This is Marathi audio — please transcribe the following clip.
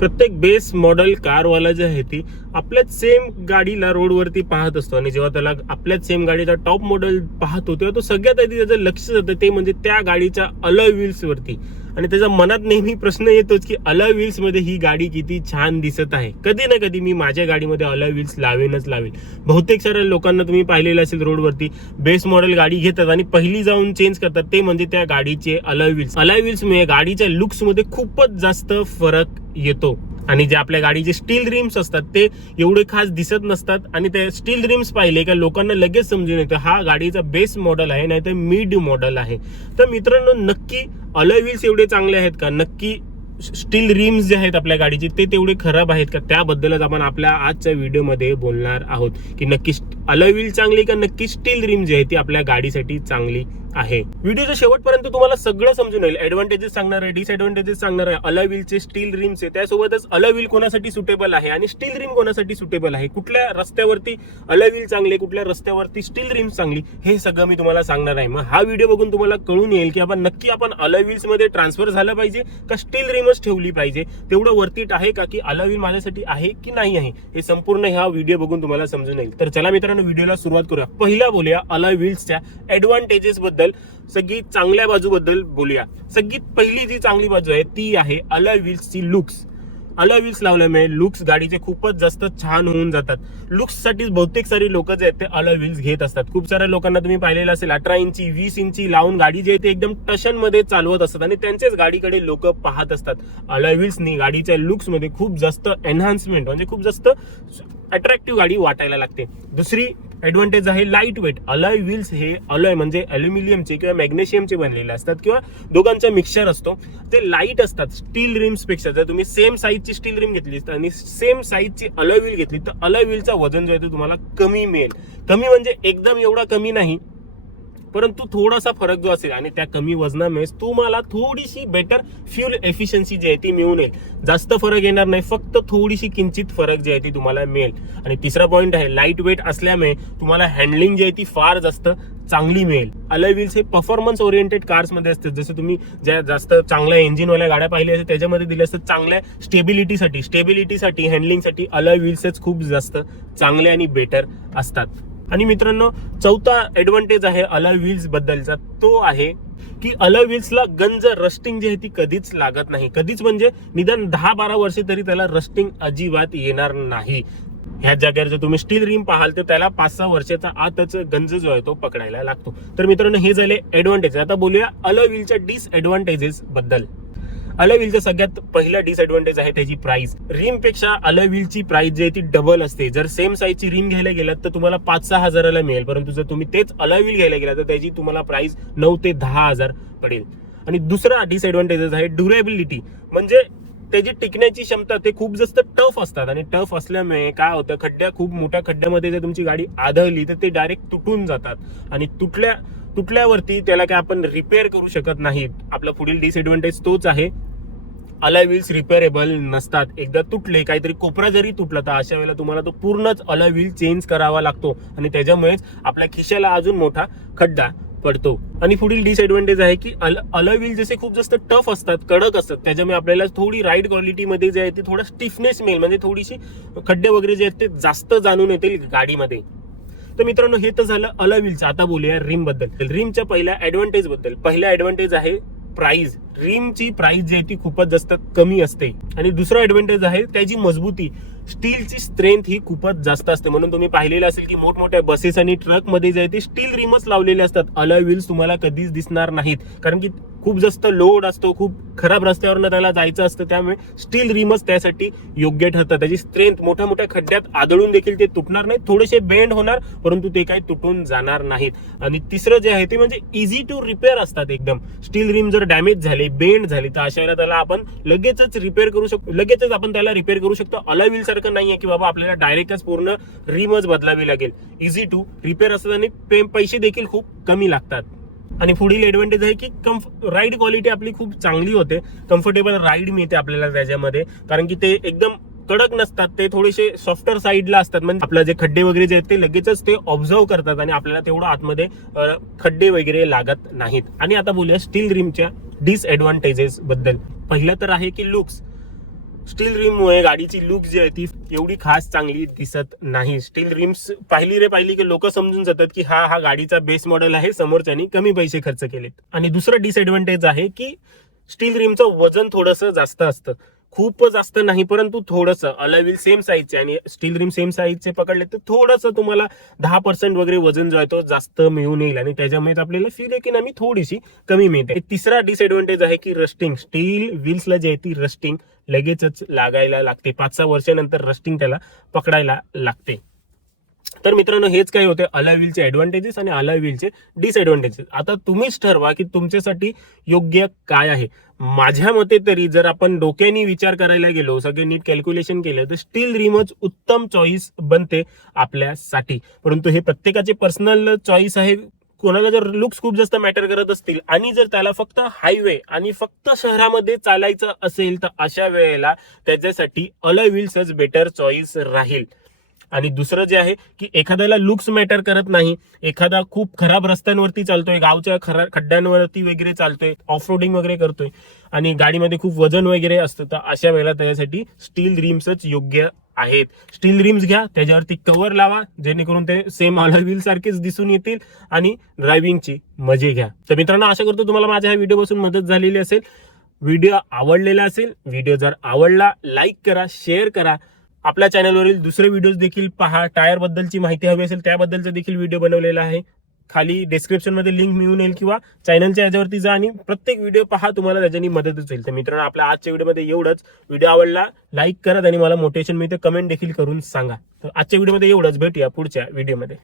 प्रत्येक बेस मॉडेल कारवाला जे आहे ती आपल्याच सेम गाडीला रोडवरती पाहत असतो आणि जेव्हा त्याला आपल्याच सेम गाडीचा टॉप मॉडेल पाहतो तेव्हा तो सगळ्यात आधी त्याचं लक्ष जातं ते म्हणजे त्या गाडीच्या अलॉय व्हील्स वरती. आणि त्याच्या मनात नेहमी प्रश्न येतोच की अलॉय व्हील्स मध्ये ही गाडी किती छान दिसत आहे. कधी ना कधी मी माझ्या गाडीमध्ये अलॉय व्हील्स लावेनच लावेल. बहुतेक साऱ्या लोकांना तुम्ही पाहिलेलं असेल रोडवरती बेस मॉडेल गाडी घेतात आणि पहिली जाऊन चेंज करतात ते म्हणजे त्या गाडीचे अलॉय व्हील्स. अलॉय व्हील्स मुळे गाडीच्या लुक्स मध्ये खूपच जास्त फरक येतो. आणि जे आपल्या गाडीचे स्टील रिम्स असतात ते एवढे खास दिसत नसतात आणि ते स्टील रिम्स पाहिले का लोकांना लगेच समजून येतं हा गाडीचा बेस मॉडेल आहे नाही तर मिड मॉडेल आहे. तर मित्रांनो, नक्की अलॉय व्हील्स एवढे चांगले आहेत का? नक्की स्टील रिम्स जे आहेत आपल्या गाडीचे ते तेवढे खराब आहेत का? त्याबद्दलच आपण आपल्या आजच्या व्हिडिओमध्ये बोलणार आहोत की नक्की अलॉय व्हील चांगली का नक्की स्टील रिम जी आहे ती आपल्या गाडीसाठी चांगली आहे. व्हिडिओच्या शेवटपर्यंत तुम्हाला सगळं समजून येईल. ऍडव्हान्टेजेस सांगणार आहे, डिसएडव्हान्टेजेस सांगणार आहे, अलॉय व्हीलचे स्टील रिम्स आहे, त्यासोबतच अलॉय व्हील कोणासाठी सुटेबल आहे आणि स्टील रिम कोणासाठी सुटेबल आहे, कुठल्या रस्त्यावरती अलॉय व्हील चांगले, कुठल्या रस्त्यावरती स्टील रिम्स चांगली, हे सगळं मी तुम्हाला सांगणार आहे. मग हा व्हिडिओ बघून तुम्हाला कळून येईल की आपण नक्की अलॉय व्हील्स मध्ये ट्रान्सफर झालं पाहिजे का स्टील रिमच ठेवली पाहिजे, तेवढं वर्थिट आहे का की अलॉय व्हील माझ्यासाठी आहे की नाही आहे, हे संपूर्ण हा व्हिडिओ बघून तुम्हाला समजून येईल. तर चला मित्रांनो, व्हिडिओला सुरुवात करूया. पहिला बोलूया अलॉय व्हील्सच्या ऍडव्हान्टेजेस बद्दल, सगळी चांगल्या बाजूबद्दल बोलूया. सगळ्यात पहिली जी चांगली बाजू आहे ती आहे अलॉय व्हील्सची लुक्स. अलॉय व्हील्स लावल्यामुळे लुक्स गाडीचे खूपच जास्त छान होऊन जातात. लुक्स साठी बहुतेक सारी लोक जे आहेत ते अलॉय व्हील्स घेत असतात. खूप साऱ्या लोकांना तुम्ही पाहिलेलं असेल 18 इंची 20 इंची लावून गाडी जी आहे ते एकदम टशन मध्ये चालवत असतात आणि त्यांच्याच गाडीकडे लोक पाहत असतात. अलॉय व्हील्सनी गाडीच्या लुक्स मध्ये खूप जास्त एनहान्समेंट म्हणजे खूप जास्त अट्रॅक्टिव्ह गाडी वाटायला लागते. दुसरी ऍडव्हान्टेज आहे लाईट वेट. अलॉय व्हील्स हे अलॉय म्हणजे अल्युमिनियमचे किंवा मॅग्नेशियमचे बनलेले असतात किंवा दोघांचा मिक्सचर असतो. ते लाईट असतात स्टील रिम्स पेक्षा. जर तुम्ही सेम साईजची स्टील रिम घेतली आणि सेम साईजची अलॉय व्हील घेतली तर अलॉय व्हीलचा वजन जो आहे तो तुम्हाला कमी मिळेल. कमी म्हणजे एकदम एवढा कमी नाही, परंतु थोडासा फरक जो असेल आणि त्या कमी वजनामुळे तुम्हाला थोडीशी बेटर फ्यूल एफिशियन्सी जी आहे ती मिळून येईल. जास्त फरक येणार नाही, फक्त थोडीशी किंचित फरक जी आहे ती तुम्हाला मिळेल. आणि तिसरा पॉईंट आहे लाईट वेट असल्यामुळे तुम्हाला हँडलिंग जी आहे ती फार जास्त चांगली मिळेल. अलॉय व्हील्स हे परफॉर्मन्स ओरिएंटेड कार्स मध्ये असतात. जसं तुम्ही ज्या जास्त चांगल्या इंजिनवाल्या गाड्या पाहिल्या असतात त्याच्यामध्ये दिले असतात चांगल्या स्टेबिलिटीसाठी हँडलिंगसाठी अलॉय व्हील्सच खूप जास्त चांगले आणि बेटर असतात. आणि मित्रांनो, चौथा ऍडव्हान्टेज आहे अलॉय व्हील्स बद्दलचा, तो आहे की अलॉय व्हील्सला गंज रस्टिंग जी आहे ती कधीच लागत नाही. कधीच म्हणजे निदान 10-12 वर्षे तरी त्याला रस्टिंग अजिबात येणार नाही. ह्या जागेवर जर तुम्ही स्टील रिम पाहाल तर त्याला 5-6 वर्षाचा आतच गंज जो आहे तो पकडायला लागतो. तर मित्रांनो, हे झाले ऍडव्हान्टेज. आता बोलूया अलॉय व्हीलच्या डिसएडव्हान्टेजेस बद्दल. अलॉय व्हीलचा सगळ्यात पहिला डिसएडव्हान्टेज आहे त्याची प्राइस. रिम पेक्षा अलॉय व्हीलची प्राइस जी आहे ती डबल असते. जर सेम साईजची रिम घ्यायला गेलात तर तुम्हाला 5-6 हजाराला मिळेल, परंतु जर तुम्ही तेच अलॉय व्हील घ्यायला गेलात तर त्याची तुम्हाला प्राइस 9 ते 10 हजार पडेल. आणि दुसरा डिसएडव्हान्टेज आहे ड्युरेबिलिटी. म्हणजे त्याची टिकण्याची क्षमता. ते खूप जास्त टफ असतात आणि टफ असल्यामुळे काय होतं, खूप मोठ्या खड्ड्यामध्ये जर तुमची गाडी आदळली तर ते डायरेक्ट तुटून जातात आणि तुटल्यावरती त्याला काय आपण रिपेअर करू शकत नाहीत. आपला पुढील डिसएडव्हान्टेज तोच आहे, अलॉय व्हील्स रिपेअरेबल नसतात. एकदा तुटले, काहीतरी कोपरा जरी तुटला तर अशा वेळेला तुम्हाला तो पूर्णच अलॉय व्हील चेंज करावा लागतो आणि त्याच्यामुळेच आपल्या खिशाला अजून मोठा खड्डा पडतो. आणि पुढील डिसएडव्हान्टेज आहे की अलॉय व्हील जसे खूप जास्त टफ असतात, कडक असतात, त्याच्यामुळे आपल्याला थोडी राईड क्वालिटीमध्ये जे आहे ते थोडा स्टिफनेस मिळेल, म्हणजे थोडीशी खड्डे वगैरे जे आहेत ते जास्त जाणून येतील गाडीमध्ये. तर मित्रांनो, हे तर झालं अलॉय व्हीलचं. आता बोलूया रिम बद्दल. रिमच्या पहिल्या ऍडव्हान्टेज बद्दल. पहिला ऍडव्हान्टेज आहे प्राइस. रिमची प्राइस जी आहे ती खूपच जास्त कमी असते. आणि दुसरा ऍडव्हान्टेज आहे त्याची मजबूती. स्टीलची स्ट्रेंथ ही खूपच जास्त असते, म्हणून तुम्ही पाहिलेलं असेल की मोठमोठ्या बसेस आणि ट्रक मध्ये जे आहे ते स्टील रिमच लावलेले असतात. अलॉय व्हील्स तुम्हाला कधीच दिसणार नाहीत, कारण की खूप जास्त लोड असतो, खूप खराब रस्त्यावरनं त्याला जायचं असतं, त्यामुळे स्टील रिमच त्यासाठी योग्य ठरतात. त्याची स्ट्रेंथ मोठ्या मोठ्या खड्ड्यात आदळून देखील ते तुटणार नाहीत. थोडेसे बेंड होणार, परंतु ते काही तुटून जाणार नाहीत. आणि तिसरं जे आहे ते म्हणजे इझी टू रिपेअर असतात एकदम. स्टील रिम जर डॅमेज झाले, बेंड झाली तर अशा वेळेला त्याला आपण लगेचच रिपेअर करू शकतो. लगेचच आपण त्याला रिपेअर करू शकतो. अलॉय व्हील सारखं नाहीये की बाबा आपल्याला डायरेक्टच पूर्ण रिमच बदलावी लागेल. इझी टू रिपेअर असतात आणि पैसे देखील खूप कमी लागतात. आणि पुढील ऍडव्हान्टेज आहे की राईड क्वालिटी आपली खूप चांगली होते. कम्फर्टेबल राईड मिळते आपल्याला त्याच्यामध्ये, कारण की ते एकदम कडक नसतात, ते थोडेसे सॉफ्टर साईडला असतात. म्हणजे आपलं जे खड्डे वगैरे जे आहेत ते लगेचच ते ऑब्झर्व करतात आणि आपल्याला तेवढं आतमध्ये खड्डे वगैरे लागत नाहीत. आणि आता बोलूया स्टील रिमच्या डिसएडव्हान्टेजेस बद्दल. पहिलं तर आहे की लुक्स. स्टील रिममुळे गाडीची लुक जी आहे ती एवढी खास चांगली दिसत नाही. स्टील रिम्स पाहिली की लोक समजून जातात की हा गाडीचा बेस मॉडेल आहे, समोरच्यानी कमी पैसे खर्च केलेत. आणि दुसरं डिसएडव्हान्टेज आहे की स्टील रिमचं वजन थोडंसं जास्त असतं, खूप जास्त नाही परंतु थोडंसं. अलॉय व्हील सेम साईजचे आणि स्टील रिम सेम साईजचे पकडले तर थोडंसं तुम्हाला 10% वगैरे वजन जो आहे तो जास्त मिळून येईल आणि त्याच्यामुळे आपल्याला फील आहे की नाही थोडीशी कमी मिळते. तिसरा डिसएडव्हान्टेज आहे की रस्टिंग. स्टील व्हील्सला जे आहे ती रस्टिंग लगेचच लागायला लागते, 5-6 वर्षानंतर रस्टिंग त्याला पकडायला लागते. तर मित्रांनो हेच काय होते अलॉय व्हीलचे ऍडव्हान्टेजेस आणि अलॉय व्हीलचे डिसएडव्हान्टेजेस. आता तुम्हीच ठरवा की तुमच्यासाठी योग्य काय आहे. माझ्या मते तरी जर आपण डोक्याने विचार करायला गेलो, सगळे नीट कॅल्क्युलेशन केलं तर स्टील रिमच उत्तम चॉईस बनते आपल्यासाठी. परंतु हे प्रत्येकाचे पर्सनल चॉईस आहे. कोणाला जर लुक्स खूप जास्त मॅटर करत असतील आणि जर त्याला फक्त हायवे आणि फक्त शहरामध्ये चालायचं असेल तर अशा वेळेला त्याच्यासाठी अलॉय व्हील्सच बेटर चॉईस राहील. आणि दुसरं जे आहे की एखाद्याला लुक्स मॅटर करत नाही, एखादा खूप खराब रस्त्यांवरती चालतोय, गावच्या खड्ड्यांवरती वगैरे चालतोय, ऑफ रोडिंग वगैरे करतोय आणि गाडीमध्ये खूप वजन वगैरे असतं, तर अशा वेळेला त्याच्यासाठी स्टील रिम्सच योग्य आहेत. स्टील रिम्स घ्या, त्याच्यावरती कव्हर लावा जेणेकरून ते सेम अलॉय व्हील सारखेच दिसून येतील आणि ड्रायव्हिंगची मजा घ्या. तर मित्रांनो आशा करतो तुम्हाला माझ्या ह्या व्हिडिओपासून मदत झालेली असेल. व्हिडिओ आवडलेला असेल, व्हिडिओ जर आवडला लाईक करा, शेअर करा. आपल्या चॅनलवरील दुसरे व्हिडिओज देखील पहा. टायर बद्दलची माहिती हवी असेल त्याबद्दलचा देखील व्हिडिओ बनवलेला आहे. खाली डिस्क्रिप्शन मध्ये लिंक मिळून येईल किंवा चॅनलच्या याच्यावरती जा आणि प्रत्येक व्हिडिओ पहा, तुम्हाला त्याच्यानी मदतच होईल. तर मित्रांनो आपल्या आजच्या व्हिडिओमध्ये एवढंच. व्हिडिओ आवडला लाईक करा आणि मला मोटिवेशन मिळते, कमेंट देखील करून सांगा. तर आजच्या व्हिडिओमध्ये एवढंच. भेटूया पुढच्या व्हिडिओमध्ये.